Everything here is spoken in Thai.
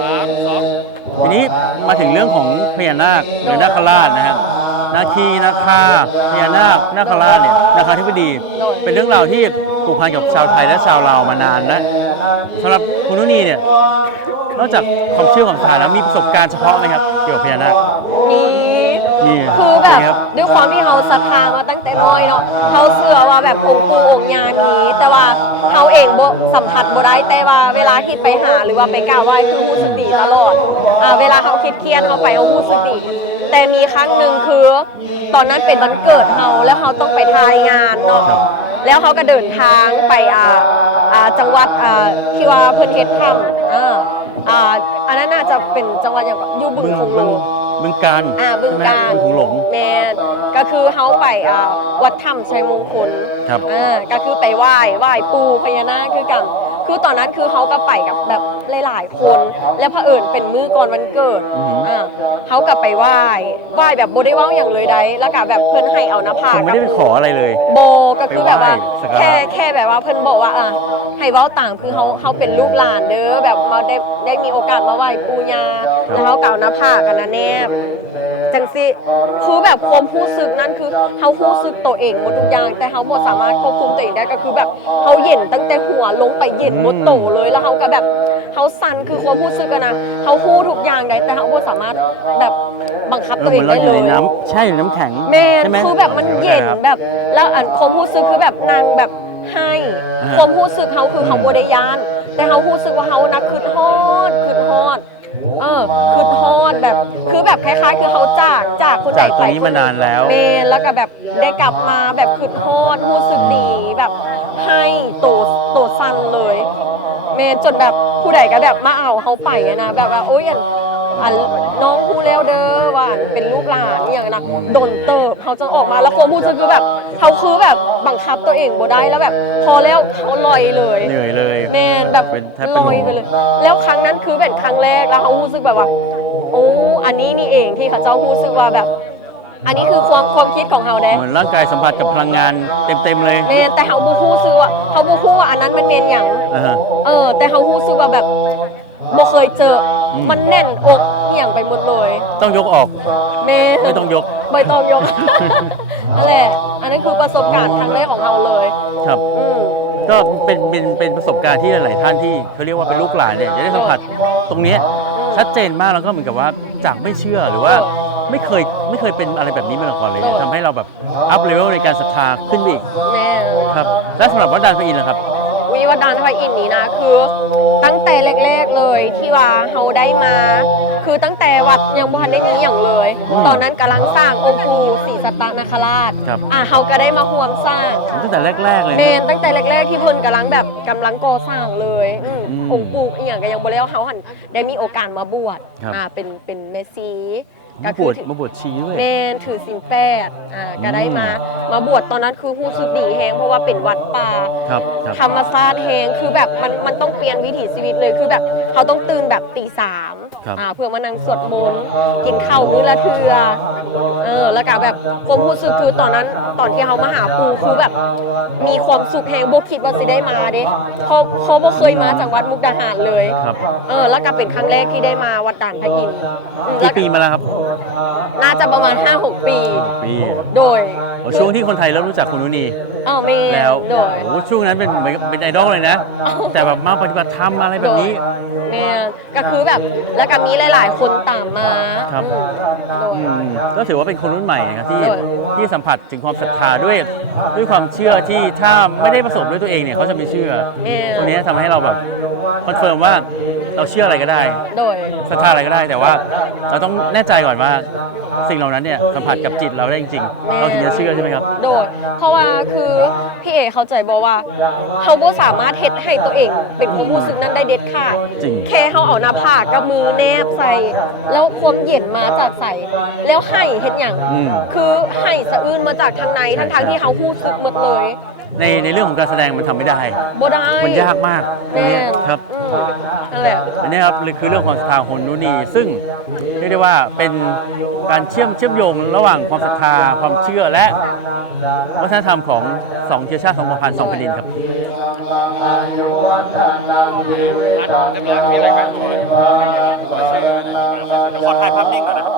สามสองทีนี้มาถึงเรื่องของพญานาคหรือนาคราชนะครับ นาคีนาคาพญานาคนาคราชเนี่ยนาคาธิบดี เป็นเรื่องราวที่ผูกพันกับชาวไทยและชาวลาวมานานและสำหรับคุณนุนีเนี่ยนอกจากความเชื่อความศรัทธาแล้วมีประสบการณ์เฉพาะไหมครับเกี่ยวกับพญานาค นี่คือแบบเป็นไงครับด้วยความที่เขาศรัทธามาตั้งแต่น้อยเนาะเขาเชื่อว่าแบบองค์ปู่องค์ยานี้แต่ว่าเขาเองบ่สัมผัสบ่ได้แต่ว่าเวลาคิดไปหาหรือว่าไปกราบไหว้คือรู้สึกดีตลอดอ่าเวลาเขาคิดเครียดเขาไปเขารู้สึกดีแต่มีครั้งหนึ่งคือ ตอนนั้นเป็นวันเกิดเขาแล้วเขาต้องไปทายงานเนาะครับแล้วเขาก็เดินทางไปอ่าอ่าจังหวัดอ่าที่ว่าเพิ่นเฮ็ดทำอ่าอ่าอันนั้นน่าจะเป็นจังหวัดอย่างแบบอยู่บึงคงโล บึงการอ่าบึงการ บึงขุงหลง แมนก็คือเขาไปอ่าวัดถ้ำชัยมงคลครับอ่าก็คือไปไหว้ไหว้ปูพญานาคคือกัน คือตอนนั้นคือเขาก็ไปกับแบบหลาย ๆ คน แล้วเผอิญเป็นมื้อก่อนวันเกิดอือหืออ่อ่าเขาก็ไปไหว้ไหว้แบบโบได้เว่าอย่างเลยได้แล้วก็แบบเพิ่นให้เอาหน้าผากผมไม่ได้ไปขออะไรเลย โบก็คือแบบว่าไปไหว้สักการะ แค่แค่แบบว่าเพิ่นบอกว่าอะให้เว้าต่างคือเขาเขาเป็นลูกหลานเด้อแบบมาได้ได้มีโอกาสมาไหว้ปู่ย่าแล้วเขาเก่าหน้าผากกันนะแนบ จังสิคือแบบความรู้สึกนั่นคือเขารู้สึกตัวเองหมดทุกอย่าง แต่เขาบ่สามารถควบคุมตัวเองได้ก็คือแบบเขาเย็นตั้งแต่หัวลงไปเย็นหมดโตเลยแล้วเขาก็แบบเขาสั่นคือความรู้สึกอะนะเขาฮู้ทุกอย่างได้แต่เขาบ่สามารถแบบบังคับเอตัอวเหเอมืองนเราได้อยู่เลในยน้ำใช่น้ำแข็งแม่ใช่ไหมคือแบบมันเย็นครับแบบ แล้วอันความรู้สึกคือแบบนางแบบให้อ่าความรู้สึกเขาคือเขาอืมบ่ได้ยาน แต่เขารู้สึกว่าเขานักคือทอดคือทอด เออคือทอด แบบคือแบบคล้ายๆ คือเขาจากจากคนจากไหตรงไปนี้มานานแล้ว เมนแล้วก็แบบได้กลับมาแบบคือทอดรู้สึกดีแบบให้โตโตสั้นเลย เมนจนแบบผู้ใดก็แบบมาเอาเขาไปอะนะแบบว่าโอ้ยอันอันน้องผู้แล้วเด้อว่าอันเป็นลูกหลานนี่อย่างนั้นนะโดนเติบเขาจะออกมาแล้วความรู้สึกคือแบบเขาคือแบบบังคับตัวเองบ่ได้แล้วแบบ พอแล้วเขาลอยเลย เหนื่อยเลยแมนแบบเป็นแทบเป็นลอยไปเลย แล้วครั้งนั้นคือเป็นครั้งแรกแล้วเขารู้สึกแบบว่า โอ้อันนี้นี่เองที่เขาเจ้ารู้สึกว่าแบบ อันนี้คือความความคิดของเขาเด้เหมือนร่างกายสัมผัสกับพลังงานเต็มๆเลยแมนแต่เขาบูฮู้ซื้อว่าเขาบูฮู้ว่าอันนั้นมันเมนอย่างอ่าฮะเออ แต่เขารู้สึกว่าแบบบ่เคยเจออม มันแน่นอกอหย่างไปหมดเลยต้องยกออกแม่ไม่ต้องยกไม่ต้องยก นั่นแหละ อันนั้นคือประสบการณ์ครั้งแรกของเราเลย ครับ อืม ก็เป็นเป็นเป็นประสบการณ์ที่หลาย ๆ ท่านที่เขาเรียกว่าเป็นลูกหลานเนี่ยจะได้สัมผัสตรงเนี้ย ชัดเจนมากแล้วก็เหมือนกับว่าจากไม่เชื่อหรือว่าไม่เคยไม่เคยเป็นอะไรแบบนี้มาก่อนเลยเนี่ยโอ้ทำให้เราแบบอัพเลเวลในการศรัทธาขึ้นไปอีกแม่ครับและสำหรับวัดดานพระอินทร์นะครับ วิวัดดานทวายอินนี้นะคือ ตั้งแต่แรกๆเลยที่ว่าเขาได้มา คือตั้งแต่วัดยังบ่ทันได้มีอย่างเลยอืมตอนนั้นกำลังสร้างองค์ปู่ศรีสัตตนาคราชครับ อะเขาก็ได้มาห่วมสร้าง ตั้งแต่แรก ๆ เลย เมนะนตั้งแต่แรกๆที่เพิ่นกำลังแบบกำลังก่อสร้างเลยอืมอืมองค์ปู่อีหยังก็ยังบ่แล้วเขาหันได้มีโอกาสมาบวชครับ อ่าเป็นเป็นแม่ซีก็ มาคืบวอชมาบวชชีด้วยเมนถือศีลแปดอ่าก็ได้มา มาบวชตอนนั้นคือฮู้สึกดีแฮงเพราะว่าเป็นวัดป่าครับครับธรรมชาติแฮงคือแบบมันมันต้องเปลี่ยนวิถีชีวิตเลยคือแบบเขาต้องตื่นแบบตีสามครับ อ่าเพื่อมานั่งสวดมนต์กินข้าวมื้อละเทือเออแล้วก็แบบความรู้สึกคือตอนนั้นตอนที่เขามาหาปูคือแบบ มีความสุขแฮงบ่คิดว่าสิได้มาเด้เพราะเพราะบ่เคยมาจากวัดมุกดาหารเลยครับ เออแล้วก็เป็นครั้งแรกที่ได้มาวัดด่านพระอินทร์อืมแล้กี่วปีมาแล้วครับน่าจะประมาณ 5-6 ปี ปีโดยโอ้ช่วงที่คนไทยเริ่มรู้จักคุณนุนีอ้าวเมนแล้วโดย โอ้ช่วงนั้นเป็นเหมือนกับเป็นไอดอลเลยนะ แต่แบบมาปฏิบัติธรรมอะไรแบบนี้ แม่ก็คือแบบแล้วก็มีหลาย ๆ คนตามมาครับ อืมโดย อืมก็ถือว่าเป็นคนรุ่นใหม่นะครับที่โดย ที่สัมผัสถึงความศรัทธาด้วยด้วยความเชื่อที่ถ้าไม่ได้ประสบด้วยตัวเองเนี่ยเขาจะไม่เชื่อแม่ตรงนี้ทำให้เราแบบคอนเฟิร์มว่า เราเชื่ออะไรก็ได้โดย ศรัทธาอะไรก็ได้แต่ว่า เราต้องแน่ใจก่อนว่าสิ่งเหล่านั้นเนี่ยสัมผัสกับจิตเราได้จริงๆเราถึงจะเชื่อใช่ไหมครับ โดย เพราะว่าคือพี่เอเข้าใจบอกว่าเขาบ่สามารถเฮ็ดให้ตัวเอง เป็นความรู้สึกนั้นได้เด็ดขาดจริง แค่เขาเอาหน้าผากกับมือแนบใส่ แล้วความเย็นมาจากใส่ แล้วให้เฮ็ดหยัง อืม คือให้สะอื้นมาจากทางในทั้งทางๆที่เขาพูดซึกหมดเลย ในในเรื่องของการแสดงมันทำไม่ได้ บ่ได้มันยากมากตรงเนี้ยครับ อืมนั่นแหละ อันนี้ครับคือเรื่องของศรัทธาคนนุนีซึ่งเรียกได้ว่าเป็นการเชื่อมเชื่อมโยงระหว่างความศรัทธาความเชื่อและวัฒนธรรมของสองเชื้อชาติสองเผ่าพันธุ์สองแผ่นดินครับ มีอะไรไหมขอถ่ายภาพนิ่งก่อนนะครับ